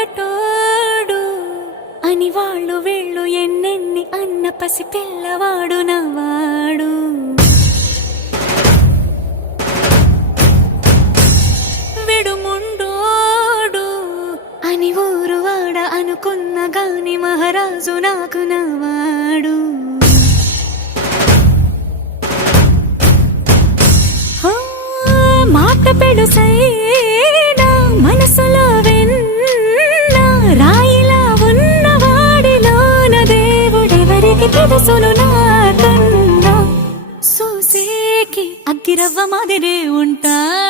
మొరటోడు అని వాళ్ళు వీళ్ళు ఎన్నెన్ని అన్న పసి పిల్లవాడు నవ్వాడు. విడుముండోడు అని ఊరు వాడ అనుకున్న గాని మహారాజు నాకు నవ్వాడు. మాట పెడుసైనా మనసులో వెన్న రాయిలా ఉన్నవాడిలోన దేవుడెవరికి తెలుసును నాకన్నా. సూసేకి అగ్గిరవ్వ మాదిరే ఉంటాడు.